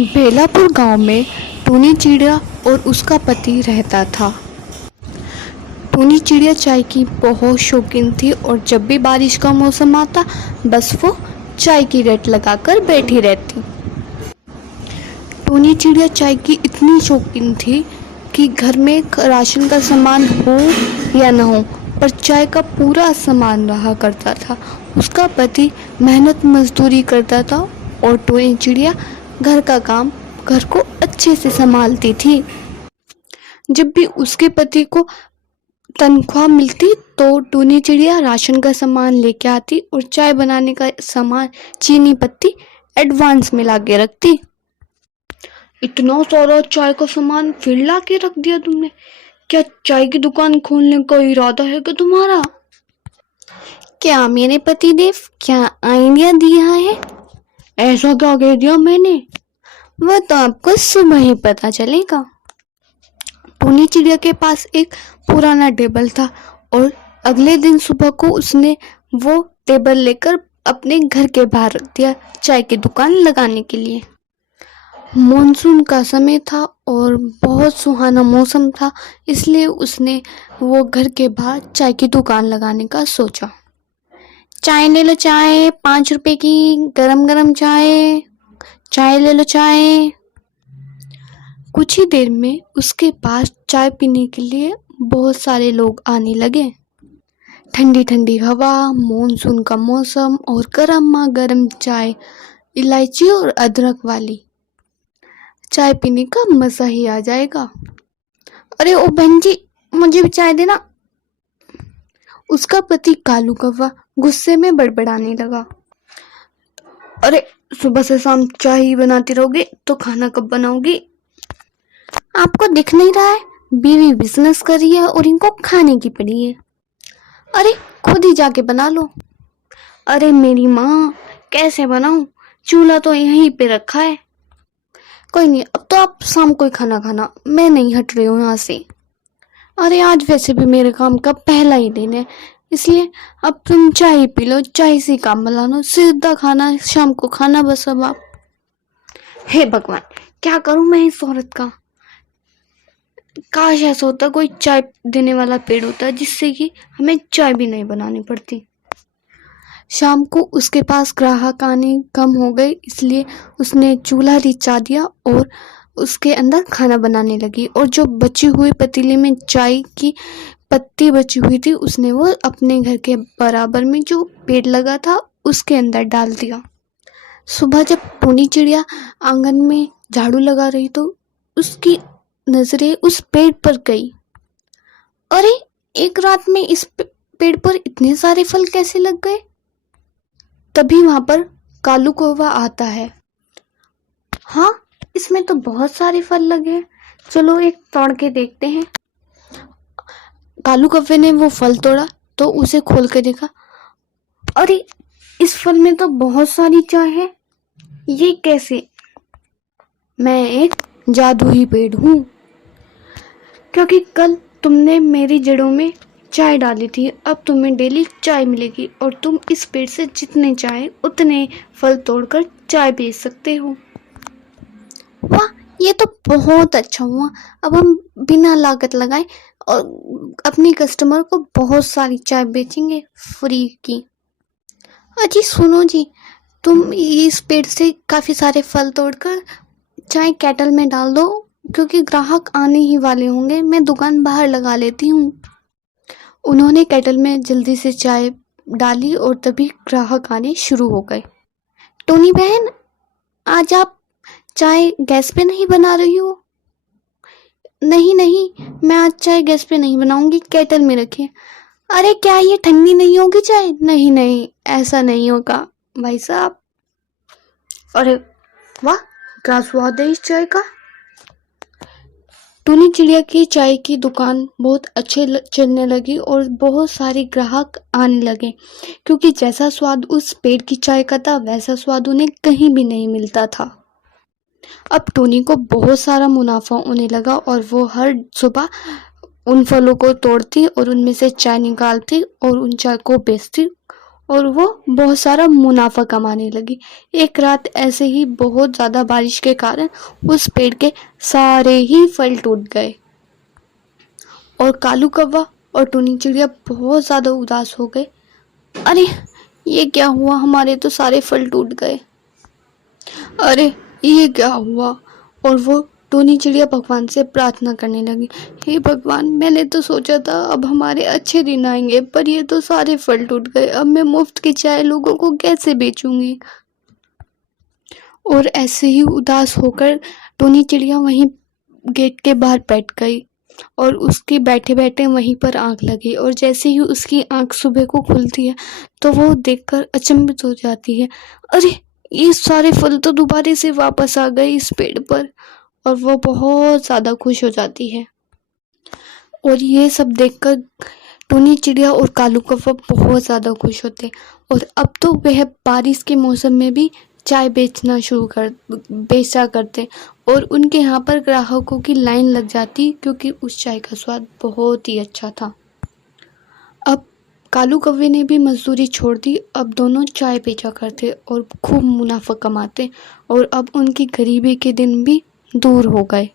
बेलापुर गांव में टूनी चिड़िया और उसका पति रहता था। टूनी चिड़िया चाय की बहुत शौकीन थी और जब भी बारिश का मौसम आता बस वो चाय की रेट लगाकर बैठी रहती। टूनी चिड़िया चाय की इतनी शौकीन थी कि घर में राशन का सामान हो या न हो पर चाय का पूरा सामान रहा करता था। उसका पति मेहनत मजदूरी करता था और टूनी चिड़िया घर का काम घर को अच्छे से संभालती थी। जब भी उसके पति को तनख्वाह मिलती तो टूनी चिड़िया राशन का सामान लेके आती और चाय बनाने का सामान चीनी पत्ती एडवांस में ला के रखती। इतना सारा चाय का सामान फिर ला के रख दिया तुमने? क्या चाय की दुकान खोलने का इरादा है क्या तुम्हारा? क्या मेरे पति देव क्या आइडिया दिया है? ऐसा क्या कह दिया मैंने? वह तो आपको सुबह ही पता चलेगा। टूनी चिड़िया के पास एक पुराना टेबल था और अगले दिन सुबह को उसने वो टेबल लेकर अपने घर के बाहर रख दिया चाय की दुकान लगाने के लिए। मॉनसून का समय था और बहुत सुहाना मौसम था, इसलिए उसने वो घर के बाहर चाय की दुकान लगाने का सोचा। चाय ले लो चाय, 5 रुपए की गरम गरम चाय, चाय ले लो चाय। कुछ ही देर में उसके पास चाय पीने के लिए बहुत सारे लोग आने लगे। ठंडी ठंडी हवा, मॉनसून का मौसम और गर्मा गर्म चाय, इलायची और अदरक वाली चाय पीने का मजा ही आ जाएगा। अरे ओ बहन जी, मुझे भी चाय देना। उसका पति कालू कौवा गुस्से में बड़बड़ाने लगा। अरे सुबह से शाम चाय ही बनाती रहोगे तो खाना कब बनाओगी? आपको दिख नहीं रहा है बीवी बिजनेस कर रही है और इनको खाने की पड़ी है। अरे खुद ही जाके बना लो। अरे मेरी माँ, कैसे बनाऊं? चूल्हा तो यहीं पे रखा है। कोई नहीं, अब तो आप शाम को ही खाना खाना, मैं नहीं हट रही हूँ यहाँ से। अरे आज वैसे भी मेरे काम का पहला ही दिन है, इसलिए अब तुम चाय पी लो, चाय से काम बना लो, सीधा खाना शाम को खाना बस अब आप। हे भगवान, क्या करूं मैं इस औरत का? काश ऐसा होता कोई चाय देने वाला पेड़ होता जिससे कि हमें चाय भी नहीं बनानी पड़ती। शाम को उसके पास ग्राहक आने कम हो गए, इसलिए उसने चूल्हा रिचा दिया और उसके अंदर खाना बनाने लगी और जो बची हुई पतीले में चाय की पत्ती बची हुई थी उसने वो अपने घर के बराबर में जो पेड़ लगा था उसके अंदर डाल दिया। सुबह जब टूनी चिड़िया आंगन में झाड़ू लगा रही तो उसकी नजरें उस पेड़ पर गई। अरे एक रात में इस पेड़ पर इतने सारे फल कैसे लग गए? तभी वहां पर कालू कौवा आता है। हाँ, इसमें तो बहुत सारे फल लगे हैं, चलो एक तोड़ के देखते हैं। कालू कौवे ने वो फल तोड़ा तो उसे खोल के देखा। अरे इस फल में तो बहुत सारी चाय है, ये कैसे? मैं एक जादुई पेड़ हूँ, क्योंकि कल तुमने मेरी जड़ों में चाय डाली थी, अब तुम्हें डेली चाय मिलेगी और तुम इस पेड़ से जितने चाहे उतने फल तोड़कर चाय बेच सकते हो। वाह, ये तो बहुत अच्छा हुआ। अब हम बिना लागत लगाए और अपने कस्टमर को बहुत सारी चाय बेचेंगे फ्री की। अजी सुनो जी, तुम इस पेड़ से काफी सारे फल तोड़कर चाय केटल में डाल दो, क्योंकि ग्राहक आने ही वाले होंगे, मैं दुकान बाहर लगा लेती हूँ। उन्होंने केटल में जल्दी से चाय डाली और तभी ग्राहक आने शुरू हो गए। टोनी बहन, आज आप चाय गैस पे नहीं बना रही हो? नहीं नहीं, मैं आज चाय गैस पे नहीं बनाऊंगी, केटल में रखिए। अरे क्या ये ठंडी नहीं होगी चाय? नहीं नहीं, ऐसा नहीं होगा भाई साहब। अरे वाह, क्या स्वाद है इस चाय का। टूनी चिड़िया की चाय की दुकान बहुत अच्छे चलने लगी और बहुत सारे ग्राहक आने लगे, क्योंकि जैसा स्वाद उस पेड़ की चाय का था वैसा स्वाद उन्हें कहीं भी नहीं मिलता था। अब टूनी को बहुत सारा मुनाफा होने लगा और वो हर सुबह उन फलों को तोड़ती और उनमें से चाय निकालती और उन चाय को बेचती اور وہ بہت سارا منافع کمانے لگی۔ ایک رات ایسے ہی بہت زیادہ بارش کے کارن اس پیڑ کے سارے ہی پھل ٹوٹ گئے، اور کالو کوا اور ٹونی چڑیا بہت زیادہ اداس ہو گئے۔ ارے یہ کیا ہوا، ہمارے تو سارے پھل ٹوٹ گئے، ارے یہ کیا ہوا۔ اور وہ ٹونی چڑیا بھگوان سے پرارتھنا کرنے لگی، ہے بھگوان، میں نے تو سوچا تھا اب ہمارے اچھے دن آئیں گے، پر یہ تو سارے پھل ٹوٹ گئے، اب میں مفت کی چائے لوگوں کو کیسے بیچوں گی۔ اور ایسے ہی اداس ہو کر ٹونی چڑیا وہیں گیٹ کے باہر بیٹھ گئی، اور اس کی بیٹھے بیٹھے وہیں پر آنکھ لگی، اور جیسے ہی اس کی آنکھ صبح کو کھلتی ہے تو وہ دیکھ کر اچنبھت ہو جاتی ہے، ارے یہ سارے پھل تو دوبارہ سے واپس آ گئے اس پیڑ پر، اور وہ بہت زیادہ خوش ہو جاتی ہے۔ اور یہ سب دیکھ کر ٹونی چڑیا اور کالو کوا بہت زیادہ خوش ہوتے، اور اب تو وہ بارش کے موسم میں بھی چائے بیچا کرتے، اور ان کے یہاں پر گراہکوں کی لائن لگ جاتی کیونکہ اس چائے کا سواد بہت ہی اچھا تھا۔ اب کالو کوے نے بھی مزدوری چھوڑ دی، اب دونوں چائے بیچا کرتے اور خوب منافع کماتے، اور اب ان کی غریبی کے دن بھی دور ہو گئے۔